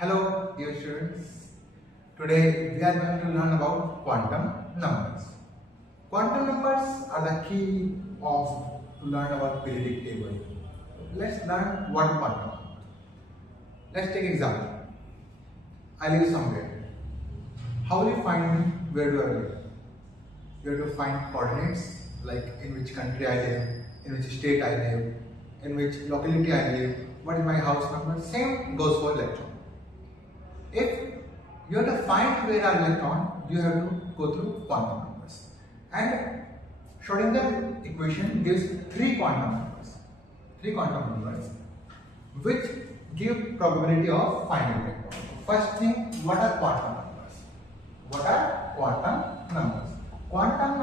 Hello dear students, today we are going to learn about quantum numbers. Quantum numbers are the key of to learn about periodic table. Let's learn what quantum number. Let's take example. I live somewhere. How will you find me? Where do I live? You have to find coordinates like in which country I live, in which state I live, in which locality I live, what is my house number. Same goes for electron. If you have to find where are electron, you have to go through quantum numbers. And Schrodinger equation gives three quantum numbers, which give probability of finding electron. First thing, what are quantum numbers? Quantum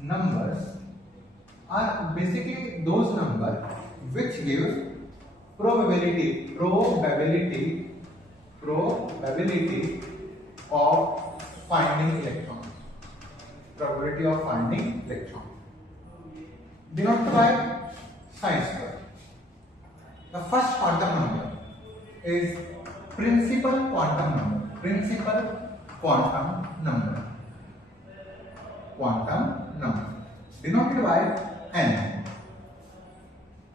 numbers are basically those numbers which give probability of finding electron. Denoted by sine square. The first quantum number is principal quantum number denoted by n.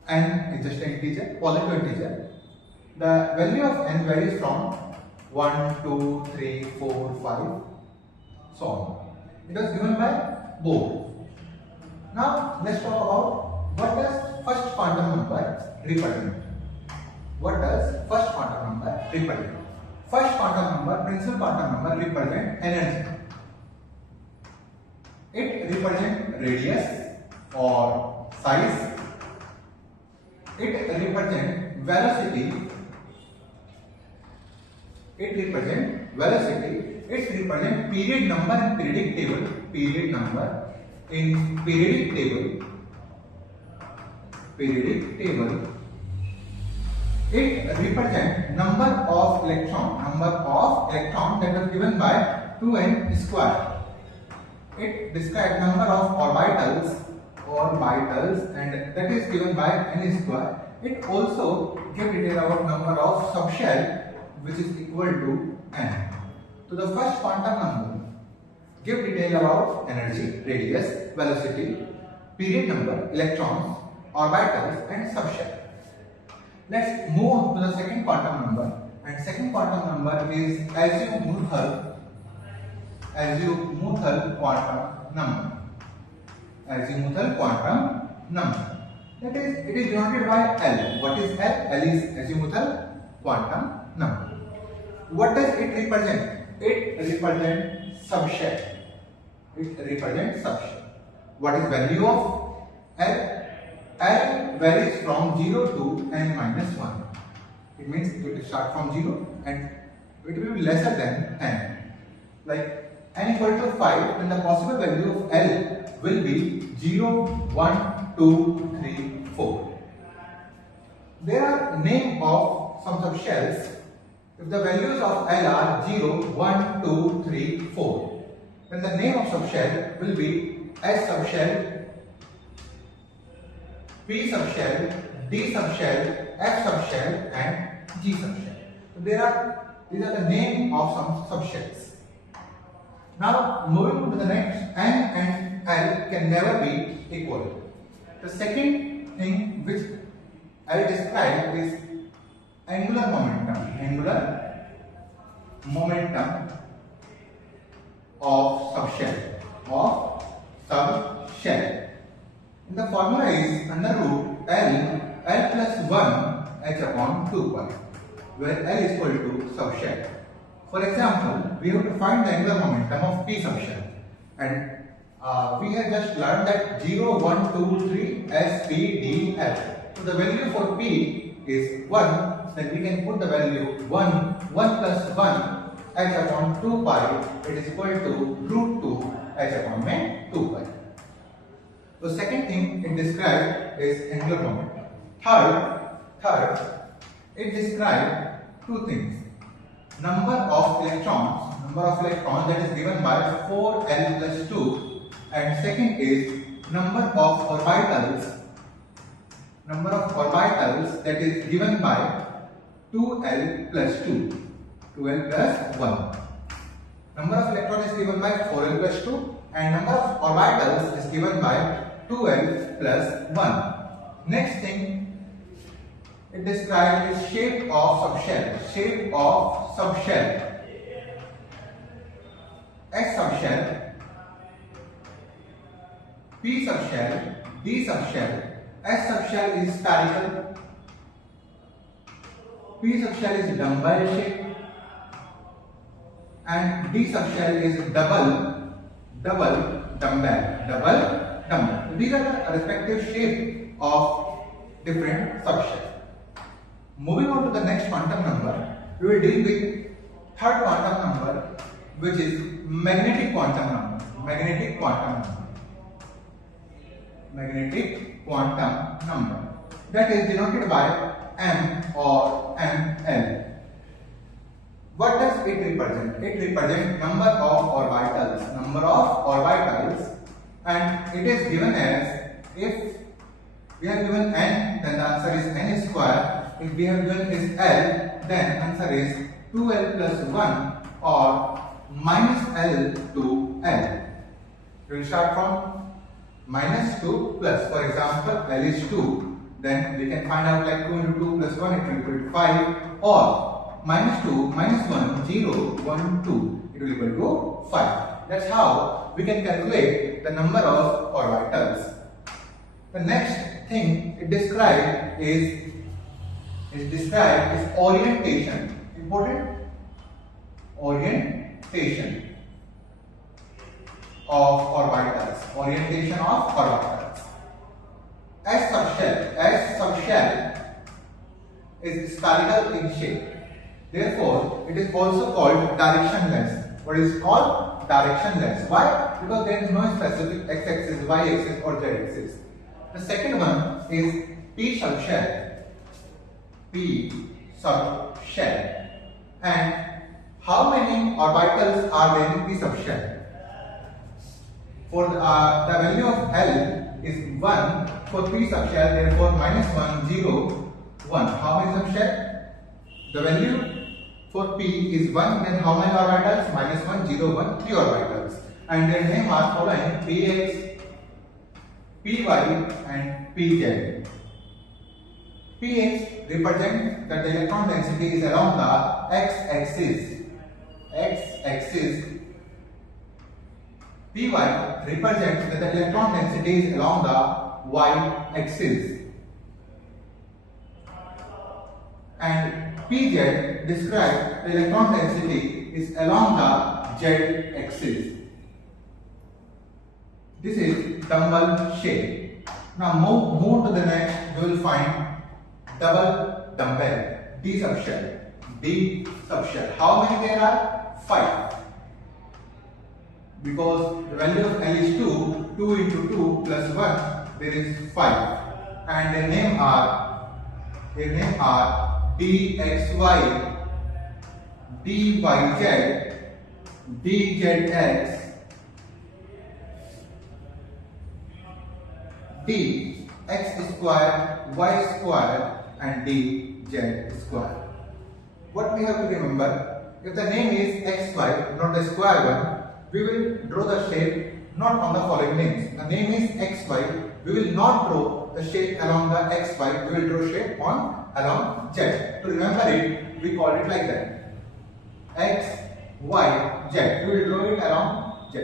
N is just an integer, positive integer. The value of n varies from 1, 2, 3, 4, 5, so on. It was given by Bohr. Now let's talk about what does first quantum number represent. First quantum number, principal quantum number represent energy. It represents radius or size. It represents velocity. It represents period number in periodic table. It represents number of electron that was given by 2n square. It describes number of orbitals and that is given by n square. It also gives detail about number of subshell which is equal to n. So the first quantum number give detail about energy, radius, velocity, period number, electrons, orbitals and subshell. Let's move on to the second quantum number, and second quantum number is azimuthal quantum number. That is, it is denoted by L. What is L? L is azimuthal quantum number. What does it represent? It represents subshell. What is value of L? L varies from 0 to n minus 1. It means it will start from 0 and it will be lesser than n. Like n equal to 5, then the possible value of L will be 0, 1, 2, 3, 4. There are name of some subshells. If the values of L are 0, 1, 2, 3, 4, then the name of subshell will be S subshell, P subshell, D subshell, F subshell and G subshell. So these are the name of some subshells. Now moving on to the next, N and L can never be equal. The second thing which I will describe is angular momentum of subshell. And the formula is under root L plus 1 h upon 2 pi, where L is equal to subshell. For example, we have to find the angular momentum of P subshell, and we have just learned that 0, 1, 2, 3, S, P, D, F. So the value for P is 1, then we can put the value 1 plus 1 h upon 2 pi, it is equal to root 2 h upon 2 pi. The second thing it describes is angular momentum. Third, it describes two things. Number of electrons that is given by 4l plus 2, and second is number of orbitals number of orbitals that is given by 2l plus 2, 2l plus 1. Number of electrons is given by 4l plus 2 and number of orbitals is given by 2l plus 1. Next thing, it describes the shape of subshell. Shape of subshell. S subshell, P subshell, D subshell. S subshell is spherical, P subshell is dumbbell shape, and D subshell is double dumbbell. These are the respective shape of different subshells. Moving on to the next quantum number, we will deal with third quantum number, which is magnetic quantum number. Magnetic quantum number that is denoted by M or ML. What does it represent? It represents number of orbitals, and it is given as, if we have given n, then the answer is n square. If we have given is l, then answer is 2l plus 1 or minus l to l. We will start from minus to plus. For example, L is 2, then we can find out like 2 into 2 plus 1, it will equal to 5, or minus 2, minus 1, 0, 1, 2, it will equal to 5. That's how we can calculate the number of orbitals. The next thing it described is orientation. Important? Orientation of orbitals. S subshell is spherical in shape. Therefore, it is also called directionless. What is called? Directionless. Why? Because there is no specific x-axis, y-axis or z-axis. The second one is P subshell. And how many orbitals are there in P subshell? For the value of L is 1 for P subshell, therefore minus 1, 0, 1. How many subshell? The value for P is 1, then how many orbitals? Minus 1, 0, 1, 3 orbitals. And their name are following: Px, Py and Pz. Px represents that the electron density is along the x-axis. Py represents that the electron density is along the y-axis. And Pz describes the electron density is along the z-axis. This is dumbbell shape. Now move to the next, you will find double dumbbell, D subshell. How many there are? 5. Because the value of L is 2 into 2 plus 1, there is 5. And their name are DXY, DYZ, DZX, DX square, Y square and DZ square. What we have to remember, if the name is XY, not the square one, we will draw the shape not on the following names. The name is XY, we will not draw the shape along the XY, we will draw shape along Z. To remember it, we call it like that. X, Y, Z. We will draw it along Z.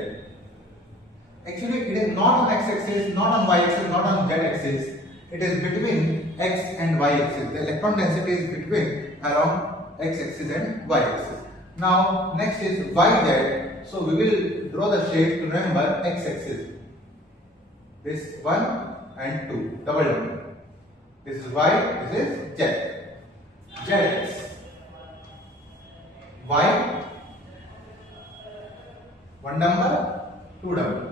Actually, it is not on x-axis, not on y-axis, not on z-axis. It is between x and y-axis. The electron density is between along x-axis and y-axis. Now, next is yz. So, we will draw the shape to remember x-axis. This 1 and 2, double number. This is y, this is z. Z, y, 1 number, 2 number.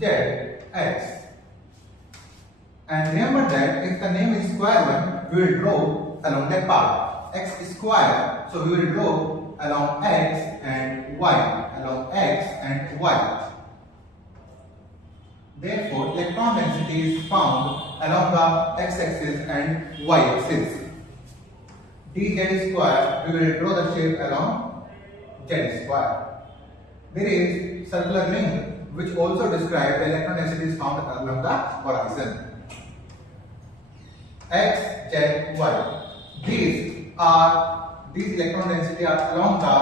Z, X. And remember that if the name is square one, we will draw along that path. X is square, so we will draw along X and Y. Therefore, electron density is found along the x-axis and y-axis. dz square, we will draw the shape along z square. There is circular ring which also describes the electron densities found along the horizon. X, Z, Y. These electron density are along the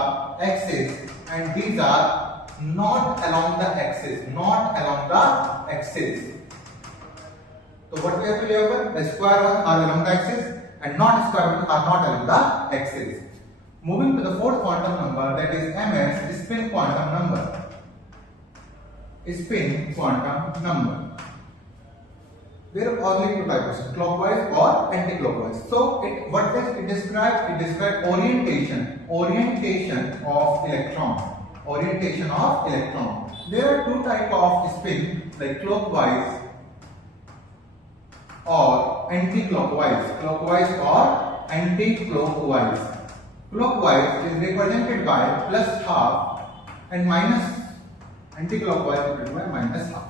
axis, and these are not along the axis. Not along the axis. So what we have to remember? The square ones are along the axis, and not square ones are not along the axis. Moving to the fourth quantum number, that is ms, spin quantum number. Spin quantum number. There are only two types, clockwise or anti-clockwise. So what does it describe? It describes orientation of electron. Orientation of electron. There are two types of spin, like clockwise or anti-clockwise. Clockwise or anti-clockwise. Clockwise is represented by plus half and minus. Anti-clockwise is represented by minus half.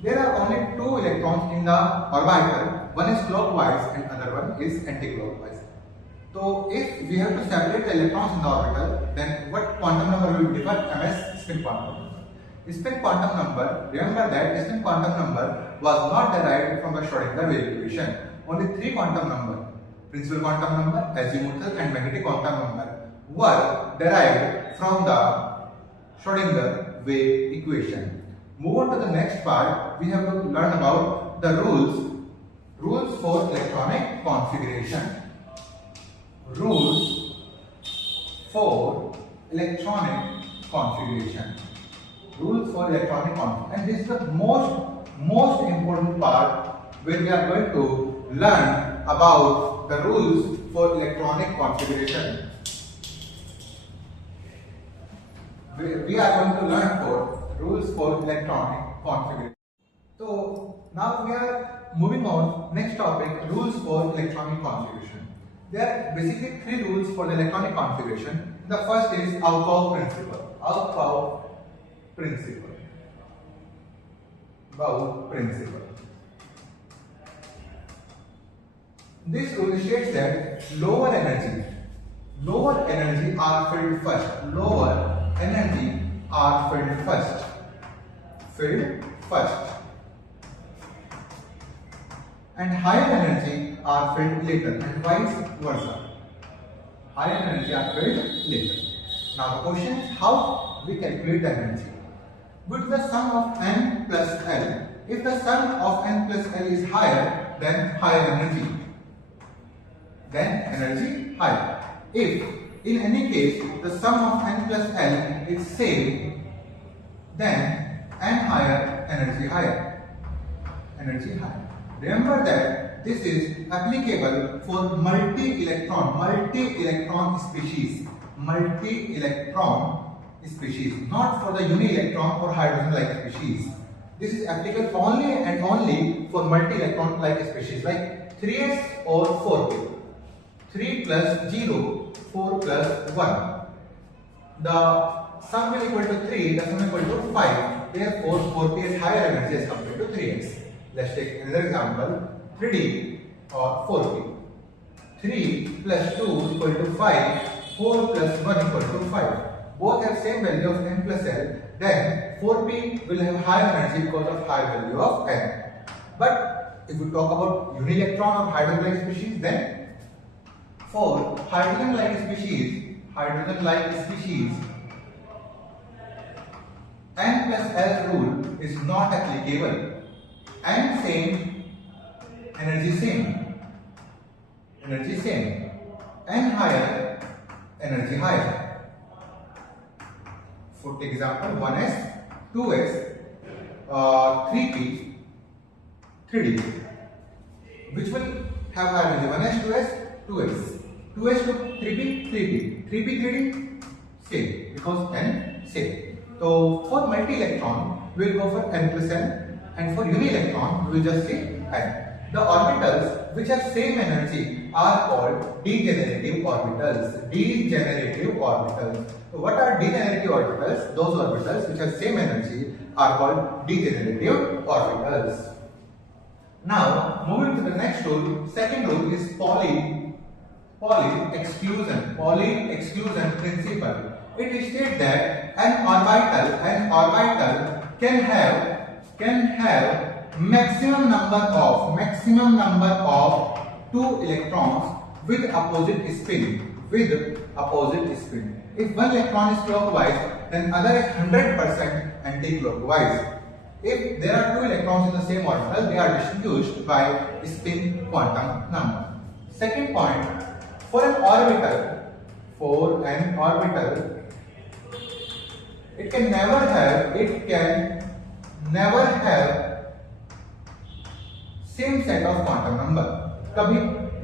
There are only two electrons in the orbital. One is clockwise and other one is anti-clockwise. So if we have to separate the electrons in the orbital, then what quantum number will differ? ms, spin quantum number. Spin quantum number, remember that spin quantum number was not derived from the Schrödinger wave equation. Only three quantum numbers, principal quantum number, azimuthal and magnetic quantum number, were derived from the Schrödinger wave equation. Move on to the next part. We have to learn about the rules for electronic configuration. Rules for electronic configuration. Rules for electronic configuration. And this is the most important part where we are going to learn about the rules for electronic configuration. We are going to learn for rules for electronic configuration. So now we are moving on. Next topic, rules for electronic configuration. There are basically three rules for the electronic configuration. The first is Aukov principle. Aukov principle. Aukov principle. This rule states that lower energy are filled first. Lower energy are filled first. And higher energy are filled later, and vice versa. Higher energy are filled later. Now the question is how we calculate the energy. With the sum of n plus L. If the sum of n plus L is higher, then higher energy. Then energy higher. If in any case the sum of n plus L is same, then n higher, energy higher. Energy higher. Remember that this is applicable for multi-electron species. Multi-electron species, not for the uni-electron or hydrogen-like species. This is applicable only and only for multi-electron like species like 3s or 4p. 3 plus 0, 4 plus 1. The sum will equal to 3, the sum equal to 5. Therefore, 4p is higher energy as compared to 3x. Let's take another example, 3d or 4p. 3 plus 2 is equal to 5, 4 plus 1 equal to 5. Both have same value of n plus L, then 4p will have higher energy because of higher value of n. But if we talk about uni-electron or hydrogen-like species, then for hydrogen-like species, n plus L rule is not applicable. N same, energy same. N higher, energy higher. For example, 1s, 2s, 3p, 3d. Which will have higher energy? 1s, 2s, 2s. 2s to 3p, 3p. 3p, 3d, same. Because n same. So for multi-electron, we will go for n plus n. And for uni-electron, we will just say n. The orbitals which have same energy are called degenerative orbitals. So what are degenerative orbitals? Those orbitals which have same energy are called degenerative orbitals. Now, moving to the next rule, second rule is Pauli exclusion principle. It states that an orbital can have maximum number of two electrons with opposite spin. If one electron is clockwise, then other is 100% anti-clockwise. If there are two electrons in the same orbital, they are distinguished by spin quantum number. Second point, for an orbital, it can never have same set of quantum number. कभी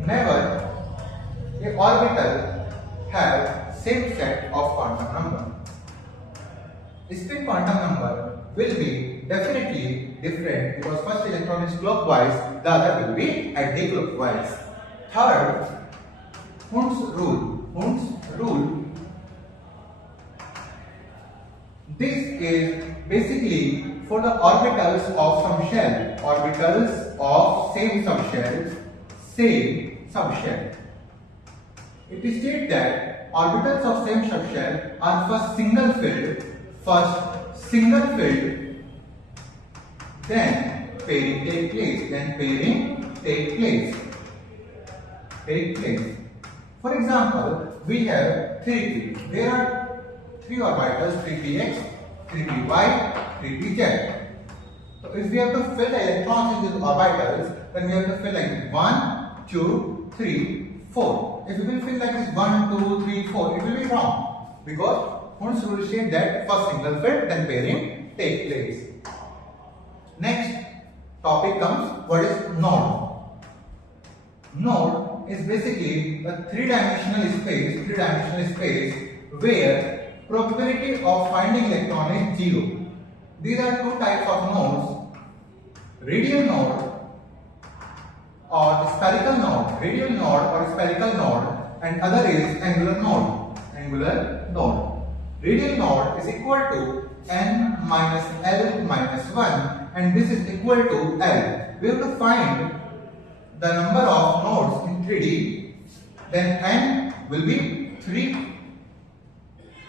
never a orbital have same set of quantum number. Spin quantum number will be definitely different because first electron is clockwise, the other will be anti-clockwise. Third, Hund's rule. This is basically for the orbitals of some shell, same subshell. It is stated that orbitals of same subshell are first single filled, then pairing take place. For example, we have 3p. There are 3 orbitals, 3px, 3py, 3pz. So if we have to fill the electrons in these orbitals, then we have to fill like this 1, 2, 3, 4. If we will fill like this 1, 2, 3, 4, it will be wrong because Hund's rule says that first single fill, then pairing take place. Next topic comes what is node. Node is basically a three-dimensional space where probability of finding electron is 0. These are two types of nodes: radial node or spherical node. And other is angular node. Radial node is equal to n minus l minus 1, and this is equal to l. We have to find the number of nodes in 3D. Then n will be 3,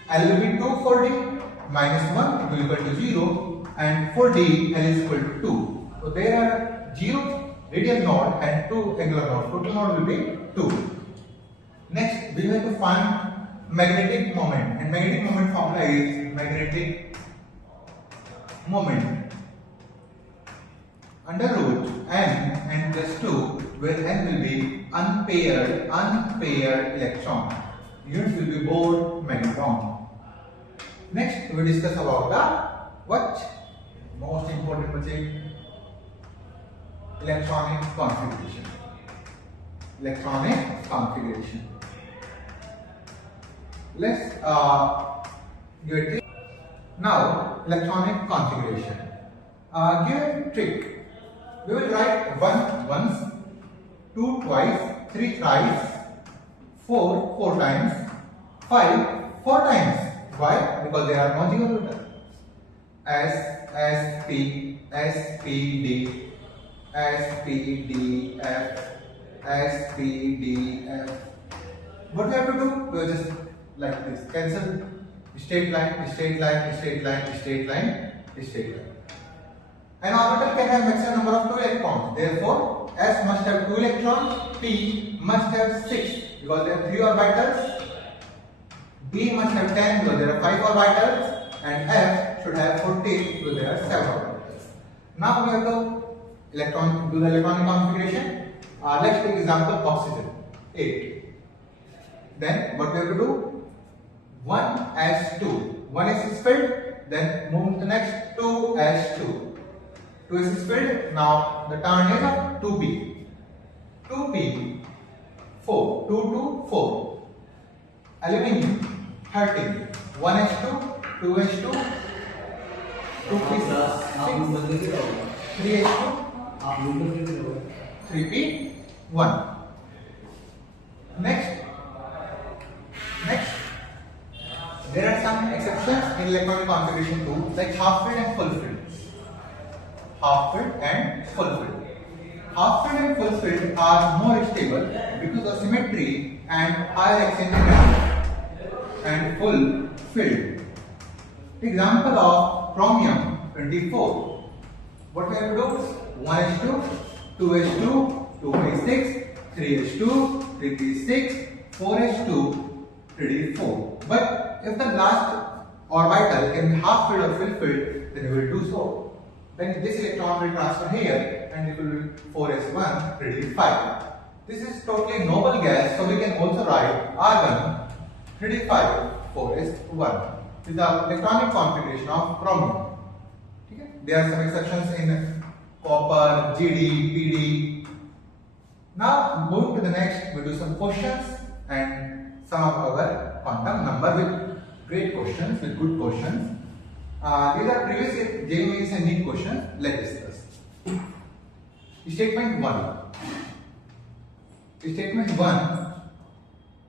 l will be 2 for d, minus 1 will be equal to 0, and for d l is equal to 2. So there are 0 radial node and 2 angular node. Total node will be 2. Next, we have to find magnetic moment, and magnetic moment formula is magnetic moment under root n plus 2, where n will be unpaired electron. Units will be bored magneton. Next, we discuss about the what most important thing, electronic configuration. Let's give a trick. Now, electronic configuration. Give a trick. We will write 1 once, 2 twice, 3 thrice, 4 4 times, 5 4 times. Why? Because there are no zero root. S, P, D, F, D, F. What we have to do? We will just like this. Cancel straight line. An orbital can have maximum number of 2 electrons. Therefore, S must have 2 electrons, P must have 6 because there are 3 orbitals, D must have 10 because there are 5 orbitals, and F should have 14 because there are 7 orbitals. Now we have to do the electronic configuration. Let's take example oxygen 8. Then what we have to do? 1s2. 1s is filled, then move to the next 2s2. 2s is filled. Now the turn is of 2p. 2p 4. 2 2 4. Aluminium 13. 1s2, 2s2, 2p6, 3s2, 3p1. Next, there are some exceptions in electronic configuration too, like half filled and full filled. half filled and full filled are more stable because of symmetry and higher exchange energy and full filled. Example of chromium 24. What we have to do? 1s2, 2s2, 2p6, 3s2, 3p6, 4s2, 3d4. But if the last orbital can be half filled or full filled, then we will do so. Then this electron will transfer here and it will be 4s1, 3d5. This is totally noble gas, so we can also write R1, 3d5, 4s1 with the electronic configuration of chromium. Okay? There are some exceptions in copper, GD, PD. Now moving to the next, we do some questions and some of our quantum number with great questions, with good questions. These are previous JEE and NEET questions. Let's discuss. Statement 1. Statement 1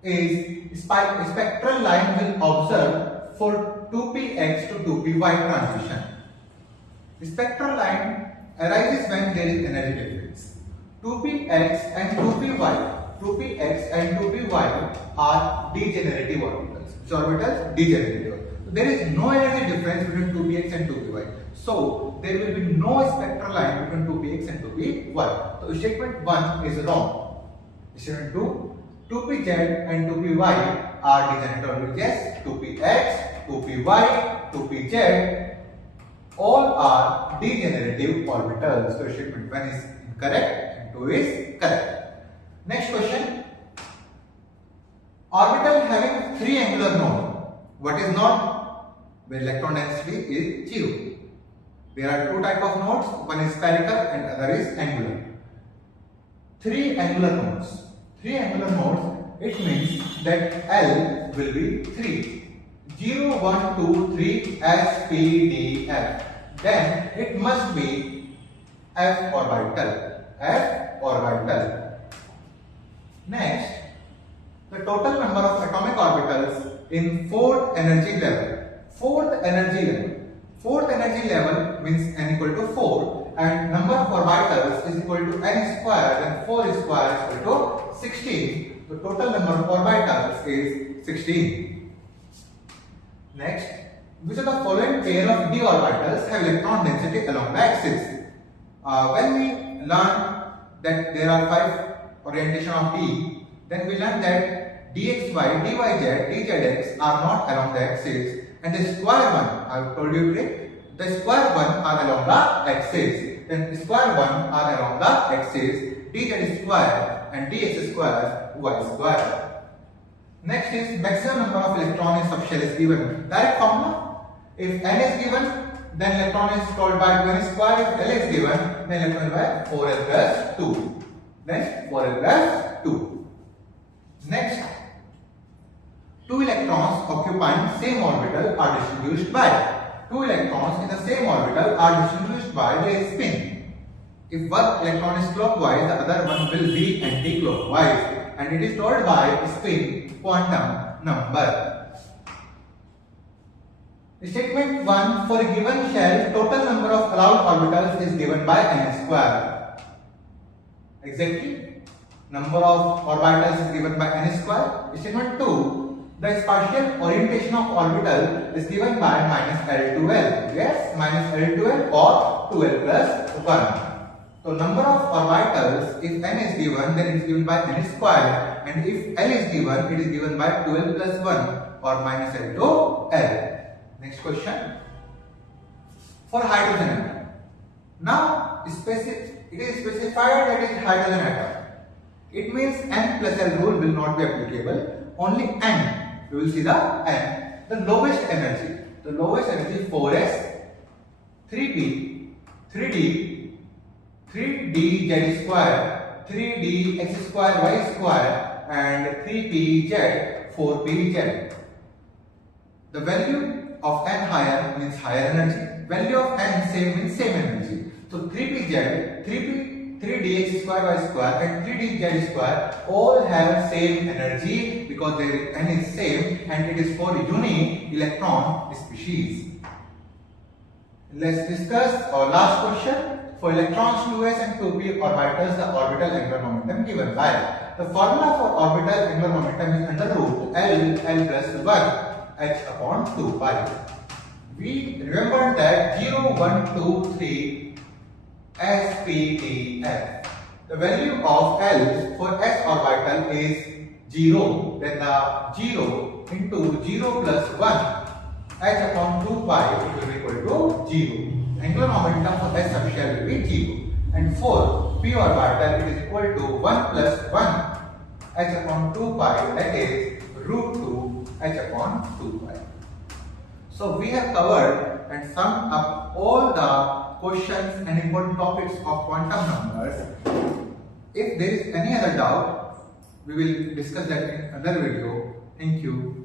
is spectral line will observe for 2px to 2py transition. The spectral line arises when there is energy difference. 2px and 2px and 2py are degenerative orbitals. So orbitals degenerative. So there is no energy difference between 2px and 2py. So there will be no spectral line between 2px and 2py. So statement 1 is wrong. Statement 2, 2pz and 2py are degenerative orbitals. Yes, 2px, 2py, 2pz all are degenerative orbitals. So statement 1 is incorrect and 2 is correct. Next question. Orbital having 3 angular nodes. What is node? Where electron density is 0. There are 2 types of nodes. One is spherical and other is angular. 3 angular nodes. 3 angular nodes, it means that L will be 3. 0, 1, 2, 3, S, P, D, F. Then it must be F orbital. F orbital. Next, the total number of atomic orbitals in 4th energy level. 4th energy level. 4th energy level means n equal to 4 and number of orbitals is equal to n square, then 4 square is equal to 16. The total number of orbitals is 16. Next, which of the following pair of d orbitals have electron density along the axis? When we learn that there are 5 orientation of d, then we learn that dxy, dyz, dzx are not along the axis. And the square one, I have told you today, the square one are along the axis. Then the square one are along the axis, dz square and dx square, y square. Next is maximum number of electron in subshell is given. Direct formula. If n is given, then electron is called by 2n square. If L is given, then electron is by 4l plus 2. Then 4l plus 2. Next. 2 electrons occupying same orbital are distinguished by 2 electrons in the same orbital are distinguished by their spin. If one electron is clockwise, the other one will be anti-clockwise, and it is told by spin quantum number. Statement 1, for a given shell, total number of allowed orbitals is given by n square. Exactly, number of orbitals is given by n square. Statement 2, the spatial orientation of orbital is given by minus L to L. Yes, minus L to L or 2L plus 1. So number of orbitals, if n is given, then it is given by n square, and if L is given, it is given by 2L plus 1 or minus L to L. Next question. For hydrogen atom. Now it is specified that it is hydrogen atom. It means n plus L rule will not be applicable. Only n. You will see the n. The lowest energy. The lowest energy 4s, 3p, 3d, 3dz square, 3dx square y square, and 3pz, 4pz. The value of n higher means higher energy. Value of n same means same energy. So 3pz, 3dx square y square and 3dz square all have same energy because their n is same and it is for unique electron species. Let's discuss our last question. for electrons 2s and 2p orbitals the orbital angular momentum given by. The formula for orbital angular momentum is under root L plus 1 h upon 2 pi. We remember that 0, 1, 2, 3 S, P, D, F. The value of L for s orbital is 0. Then the 0 into 0 plus 1 h upon 2 pi it will be equal to 0. Angular momentum for s subshell will be 0. And for p orbital it is equal to 1 plus 1 h upon 2 pi, that is root 2 h upon 2 pi. So we have covered and summed up all the questions and important topics of quantum numbers. If there is any other doubt, we will discuss that in another video. Thank you.